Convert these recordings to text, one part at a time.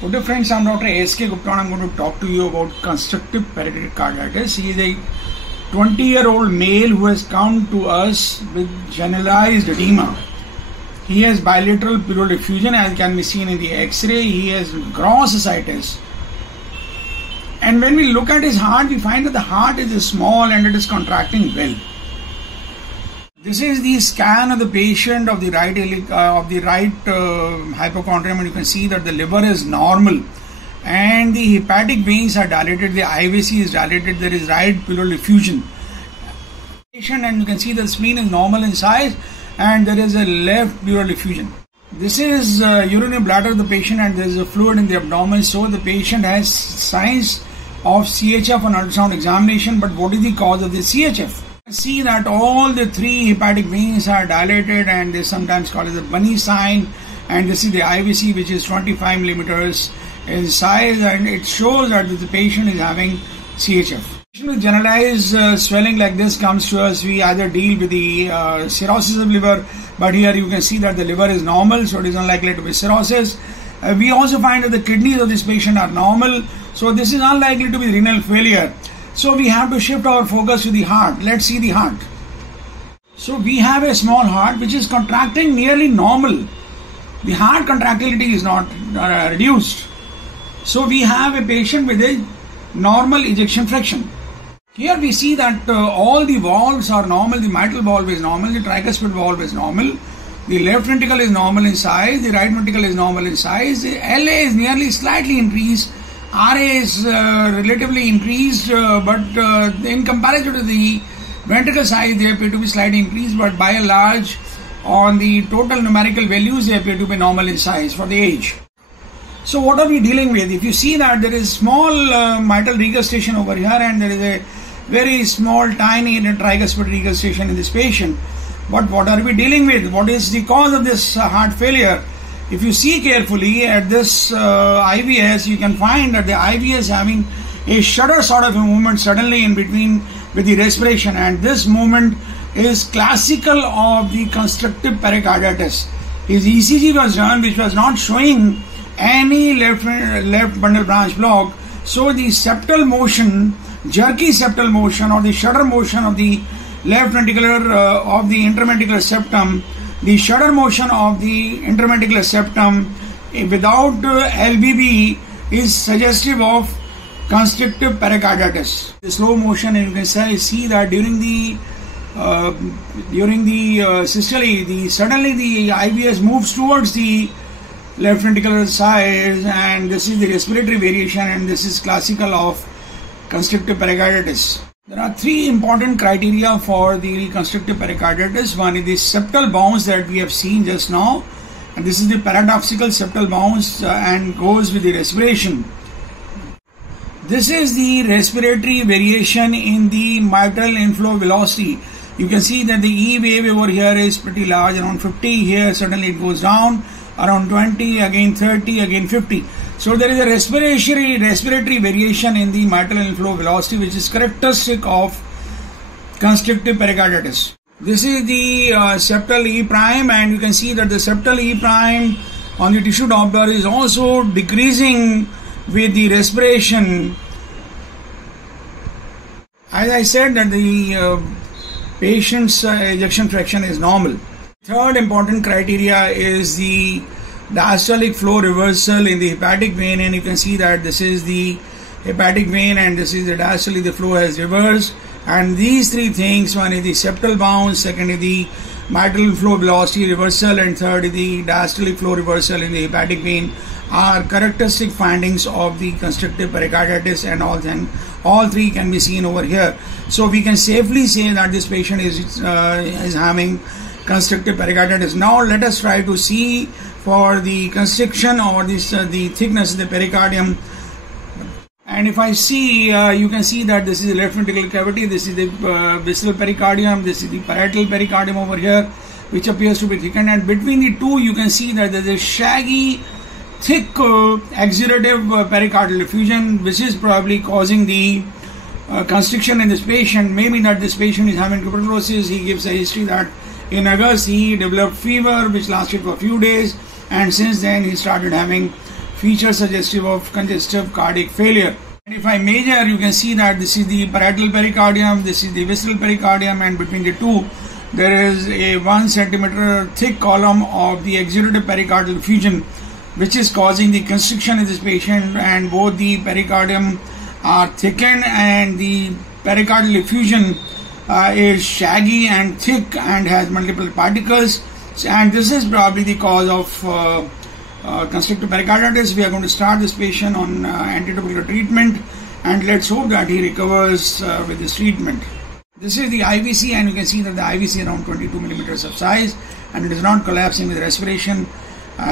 Good day friends, I am Dr. S.K. Gupta and I am going to talk to you about constrictive pericarditis. He is a 20-year-old male who has come to us with generalized edema. He has bilateral pleural effusion as can be seen in the X-ray. He has gross ascites. And when we look at his heart, we find that the heart is small and it is contracting well. This is the scan of the patient of the right hypochondrium, and you can see that the liver is normal and the hepatic veins are dilated, the IVC is dilated, there is right pleural effusion. And you can see the spleen is normal in size and there is a left pleural effusion. This is urinary bladder of the patient and there is a fluid in the abdomen, so the patient has signs of CHF on ultrasound examination. But what is the cause of the CHF? See that all the three hepatic veins are dilated and they sometimes call it the bunny sign, and this is the IVC which is 25 millimeters in size, and it shows that the patient is having CHF. Patient with generalized swelling like this comes to us, we either deal with the cirrhosis of liver, but here you can see that the liver is normal, so it is unlikely to be cirrhosis. We also find that the kidneys of this patient are normal, so this is unlikely to be renal failure. So we have to shift our focus to the heart. Let's see the heart. So we have a small heart which is contracting nearly normal. The heart contractility is not reduced. So we have a patient with a normal ejection fraction. Here we see that all the valves are normal. The mitral valve is normal. The tricuspid valve is normal. The left ventricle is normal in size. The right ventricle is normal in size. The LA is nearly slightly increased. RA is relatively increased, but in comparison to the ventricle size, they appear to be slightly increased, but by and large, on the total numerical values, they appear to be normal in size for the age. So what are we dealing with? If you see that there is small mitral regurgitation over here and there is a very small tiny tricuspid regurgitation in this patient, but what are we dealing with? What is the cause of this heart failure? If you see carefully at this IVS, you can find that the IVS having a shudder sort of a movement suddenly in between with the respiration, and this movement is classical of the constrictive pericarditis. His ECG was done which was not showing any left bundle branch block, so the septal motion, jerky septal motion or the shudder motion of the left ventricular of the interventricular septum, the shudder motion of the interventricular septum without LBB is suggestive of constrictive pericarditis. The slow motion, and you can see that during the systole, suddenly the IVS moves towards the left ventricular side, and this is the respiratory variation, and this is classical of constrictive pericarditis. There are three important criteria for the constrictive pericarditis. One is the septal bounce that we have seen just now, and this is the paradoxical septal bounce and goes with the respiration. This is the respiratory variation in the mitral inflow velocity. You can see that the E wave over here is pretty large, around 50. Here suddenly it goes down, around 20, again 30, again 50. So there is a respiratory variation in the mitral inflow velocity which is characteristic of constrictive pericarditis. This is the septal E prime, and you can see that the septal E prime on the tissue Doppler is also decreasing with the respiration. As I said that the patient's ejection fraction is normal. Third important criteria is the diastolic flow reversal in the hepatic vein, and you can see that this is the hepatic vein and this is the diastolic, the flow has reversed, and these three things, one is the septal bounce, second is the mitral flow velocity reversal, and third is the diastolic flow reversal in the hepatic vein, are characteristic findings of the constrictive pericarditis, and all three can be seen over here. So we can safely say that this patient is having constrictive pericarditis. Now let us try to see for the constriction or this the thickness of the pericardium. And if I see, you can see that this is the left ventricular cavity, this is the visceral pericardium, this is the parietal pericardium over here, which appears to be thickened, and between the two you can see that there is a shaggy, thick exudative pericardial effusion, which is probably causing the constriction in this patient. Maybe that this patient is having tuberculosis. He gives a history that in August he developed fever which lasted for a few days, and since then he started having feature suggestive of congestive cardiac failure. And if I measure, you can see that this is the parietal pericardium, this is the visceral pericardium, and between the two there is a 1 centimeter thick column of the exudative pericardial effusion, which is causing the constriction in this patient, and both the pericardium are thickened and the pericardial effusion is shaggy and thick and has multiple particles, and this is probably the cause of constrictive pericarditis. We are going to start this patient on antitubercular treatment, and let's hope that he recovers with this treatment. This is the IVC, and you can see that the IVC is around 22 millimeters of size, and it is not collapsing with respiration,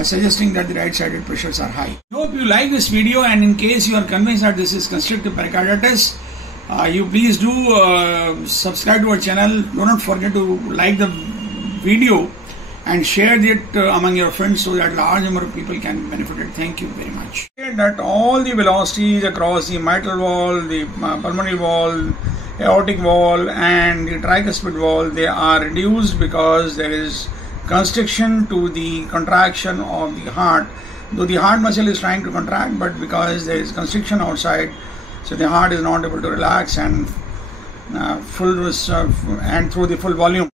suggesting that the right-sided pressures are high. I hope you like this video, and in case you are convinced that this is constrictive pericarditis, you please do subscribe to our channel. Do not forget to like the video and share it among your friends so that large number of people can benefit it. Thank you very much. That all the velocities across the mitral wall, the pulmonary wall, aortic wall and the tricuspid wall, they are reduced because there is constriction to the contraction of the heart. Though the heart muscle is trying to contract, but because there is constriction outside, so the heart is not able to relax and through the full volume.